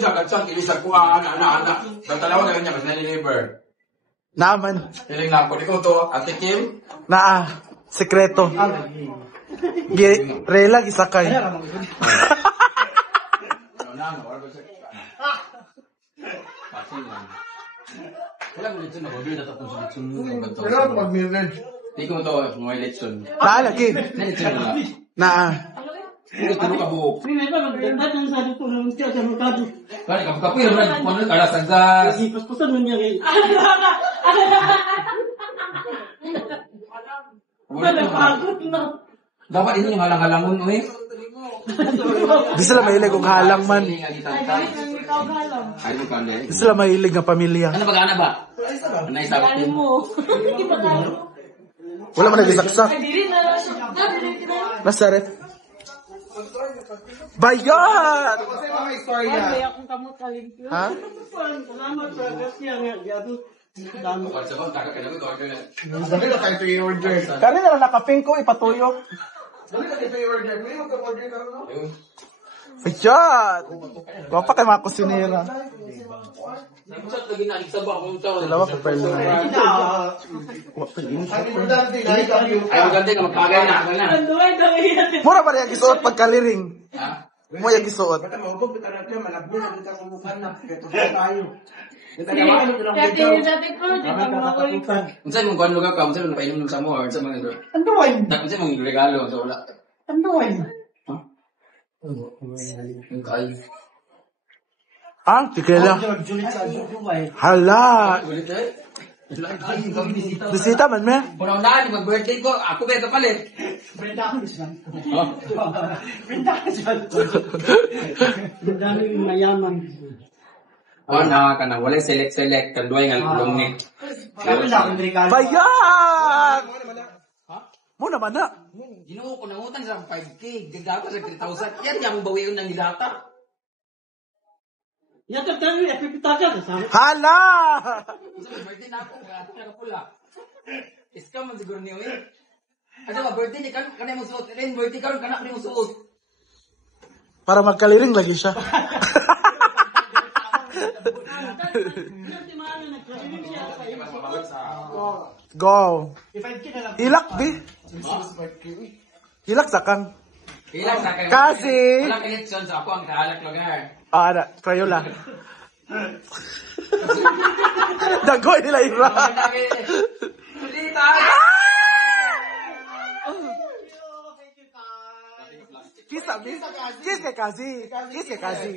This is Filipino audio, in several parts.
siya, gatsan, ilisag ko, anak. Tatalaw na kanya, kasi naliliver. Naman. Hiling lang ko. Ikaw to, Ate Kim? Naa. Sekreto. Rela, gisakay. Ano na, wala ba siya? Pasin lang. Wala mo litson, mag-order na tapos sa litson. Wala ito mag-mirror. Di ko to, mga litson. Naa, lagi. Nalitson mo lang. Naa. Hindi ko ka buhok. Hindi ba magdagdag ang sabi ko ng tiyan sa merkado. Kaya kapoy naman, kung ano, alas ang gas. Kasi paspasan mo niya kayo. Nagpagod na. Dapat ini yung halang-halangon, uy. Di sila mahilig kung halang man. Ay, galit ang ikaw galang. Ay, mo kanda Di sila mahilig ng pamilya. Ano ba ba? Ano yung sabi Galing mo. Hindi pa tayo. Wala man nagisaksak. Ay, dili na. Dili na. Nasaret. Bayat! Kasi mga istorya. Ay, akong kamot kalimpyo. Ha? Salamat sa grasya nga. Gado. Dami. Dali na tayo ito i-order. Kani na lang nakaping ko, ipatuyok. Dali na tayo ito i-order. May mag-order ka rin, no? Bayat! Wapa kay mga kusinera. Dalawa pa pala. Ang importante, nakita yung... Ay, maganda ka, magpagay na ako na. Anduay, dami yan. Mura pa rin ang isuot pagkaliring. Ha? Mo yung isuot. Dati ko, di ba mga kulipan? Unsa mong kuan lugar ka, unsa mong painom sa mo, unsa mong Anduin! unsa mong regalo so wala. Anduin! Kay. Ah, tikila. Hala! Ulit eh. Bisita man, me? Una-una, mag-birthday ko, ako ba kapalit? Dami mayaman. Oh, na ka na, wala select kanduay nga lungni. Bayat! Mo naman na. Ginoo ko nang utang sa 5K, gagawa sa 3,000. Yan yung bawion ng gidata. Yakat kami, epipitakan. Hala! Unsa may birthday na ako, ako na pula. Iska man siguro niyo eh. Ano ba birthday ni kan kanay mo suot, rin birthday karon kana mo suot. Para magkaliring lagi siya. Go. Hilak, bi. Hilak sa kang. Ilang sa kayo. Kasi. Wala connection sa ako ang kahalak lugar. Ah, na. Crayola. Dagoy nila ira. Kulita. Kiss abi. Kiss kay kasi. Kiss kay kasi.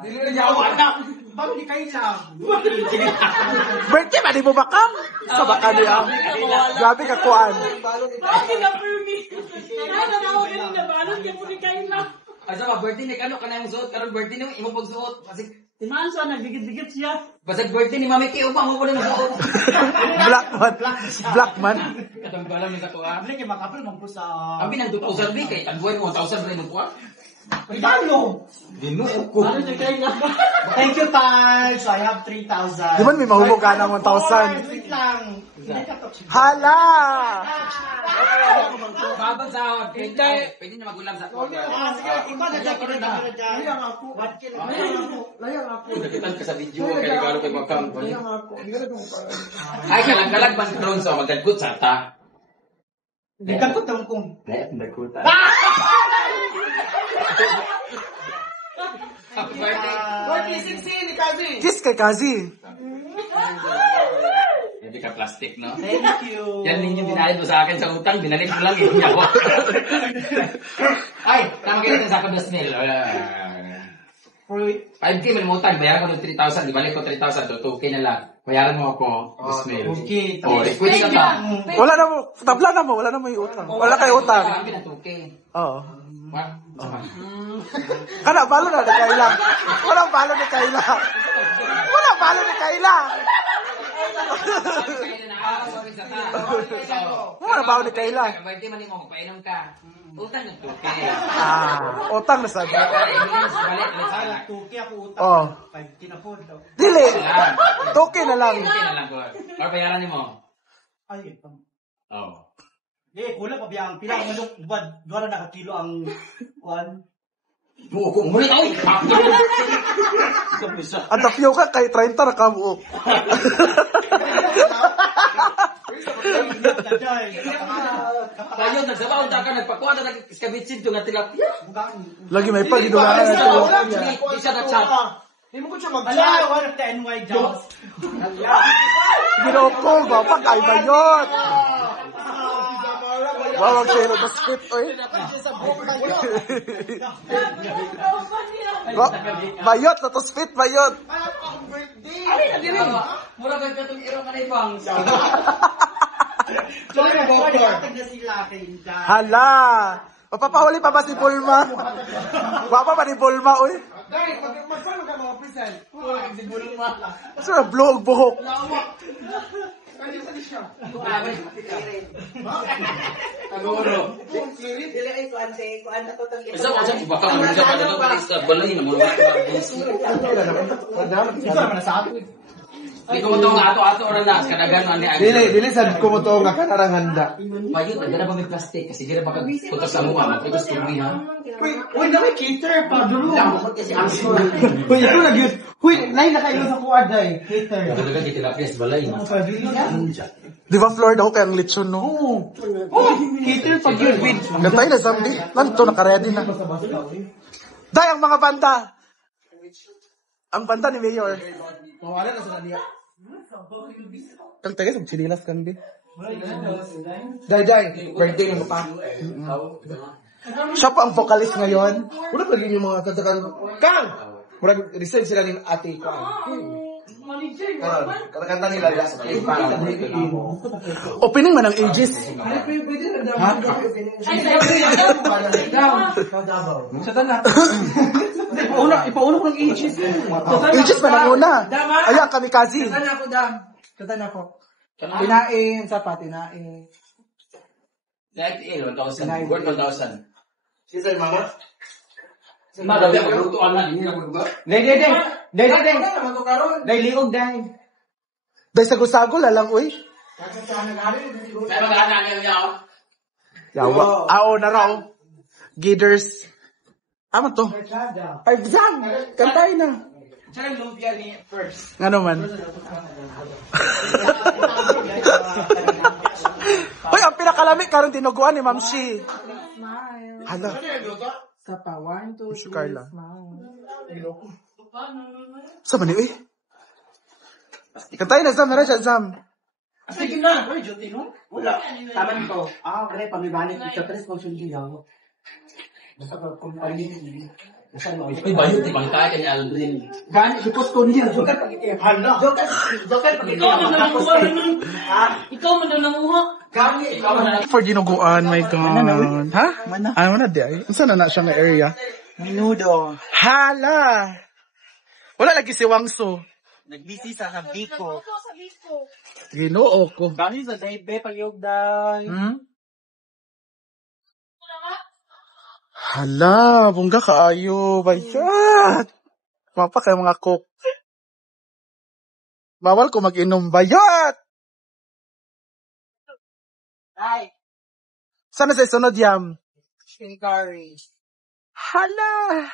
Dili na niya ako, anak! Bakit di kayo lang? Birthday ba di mo bakam? Sa baka niya. Grabe ka kuan. Bakit na permit? Kaya na ako ganun na balon, kaya po ni kayo lang. Asa ba birthday ni kano kanay mo suot karon birthday ni imo pagsuot kasi Timaan sa nagdigit-digit siya. basag birthday ni Mami Kay upang mo ko na suot. Black man. Black man. Katong balam ni kato ha. Hindi, makapal man po sa... Abi nang 2,000 bi kay tagbuan mo 1,000 rin mo ha. Regalo! Ginuo ko. Ano siya kayo lang? Thank you, Tars. I have 3,000. Di man may mahubog ka ng 1,000. Wait lang. Hala! Babag sa pwede na magulam sa ako. Iba na dyan, iba na dyan. Layang ako. Layang ako. Nakitan ka sa video kay regalo kay Makam. Layang ako. Hindi ka na kung Ay kalag-kalag man karon sa magdagkot sa ta. Nagkakot naman kung. Dagkot. Happy birthday. Birthday 16 ni Kazi. Kiss kay kasi. Hindi ka plastic, no? Thank you. Yan ninyo binayad mo sa akin sa utang, binalik mo lang yun ako. Ay, tama kayo sa akin 2,000. 5K man mo utang, bayaran ko ng 3,000, ibalik ko 3,000, to 2K na lang. Bayaran mo ako 2,000. Okay. Oh, pwede ka ba? Wala na mo. Tabla na mo. Wala na mo yung utang. Wala kayo utang. Sabi na 2K. Oo. Sama. Kana, balo na Kayla. Walang balo ni Kayla. Walang balo ni Kayla. Walang balo ni Kayla. Birthday man mo, magpainom ka. Utang ng 2K. Ah, utang na sabi. Balik, Tuki ako utang. Oh. 5K na po. Dili. Toke na lang. 2K na lang ko. Para bayaran mo. Ay, Oh. kulang pa biyang. Pilang manok, buwan, duwara na kakilo ang kuwan. Buko mo rin. Ay! Ang tapioca kay 30 na kabuok. Tayo, nagsabaw ta ka, nagpakuha na nag-iskabitsin to nga tilapia. Lagi may pagidulangan na ito. Di siya na-chat. Hindi mo ko siya Ala, mag-chat. one of the NY jobs. Ginopol ba? Kay bayot. Wawag siya na spit, oy. Bayot, na to spit, bayot. Ay, nagdirin. Mura ka itong iro ka na ibang. Sorry na, Bokor. Nagkatag na sila kay Dad. Hala! Mapapahuli pa ba si Bulma? Wapa pa ni Bulma, oy. Dahil, mag-follow ka mga present. Si Bulma. Asa na blow og buhok? Kaya sa siya. Tagoro. Dili ay kuan say, kuan na total. Isa ko siya, baka mo siya pa na balik sa balay na mga Ikaw naman nasabi. Hindi ko mo ito nga ato-ato oras na, kadagano ni Dili sad ko mo to nga kanarang handa. Mayot, nagdala ba may plastic? Kasi gira baka putas sa mukha, maputas turbi ha. Uy, na may cater pa dulo. Kasi ang Uy, ito nag-use. Uy, nay nakailo sa kuwad ay. Cater. Talaga di tilapia sa balay. Di ba floor daw kay ang lechon, no? Oh, cater pag yun with. Gatay na zambi. Nanto, nakaready na. Day, ang mga banda. Ang banda ni Mayor. Mawala na sa niya. Kang taga sa sinilas kan bi. Day, birthday mo pa. Siya pa ang vocalist ngayon. Una pa yung mga katakan. Kang! Murag research sila ni ate ko. Kanta nila ya. Opening man ang ages. Sa tanan. Ipauna ko ng ages. Ages pa nang una. Ayan, kamikaze. Katan ako dam. Katan ako. Tinain, sapat, tinain. Kahit 1,000. Worth 1,000. Si Sir Mama? Magabi ako lutuan na, hindi na ko duga. Day. Day, liog, day. Day sago-sago lalang, uy. Kaya mag-aanan niya ako. Yawa. Ao na raw. Giders. Ama to. Ay, Zam! Kantay na. Siya lang lumpia ni first. Ano man? Uy, ang pinakalamig karon tinuguan ni Ma'am Shi. Hala. Sa pa, 1, 2, Si Carla. smile. Sa mani, uy. Kantay na, Zam. Nara siya, Zam. Sige na. Uy, duty no? Wala. Tama nito. Pre, pamibalik. Ito, tres kong sundi ako. Basta kung pagiging. Uy, bayot, ibang kaya ni Aldrin. Gani, lipot ko niya. Joker pag-itim. Hala. Joker pag-itim. Ikaw man na nanguha nun. Ikaw man na nanguha. Gani, ikaw na. For dinuguan, my God. Ha? Ay, wala di ay. Saan na siya nga area? Minudo. Hala! Wala lagi si Wangso. Nagbisi sa Biko. Ginoo ko. Kami sa Daybe, pagyog day. Hala, bungga kaayo. Bayat! Mapa kayo mga cook. Bawal ko mag-inom. Bayat! Ay, Sana sa isunod yam? chicken curry. Hala!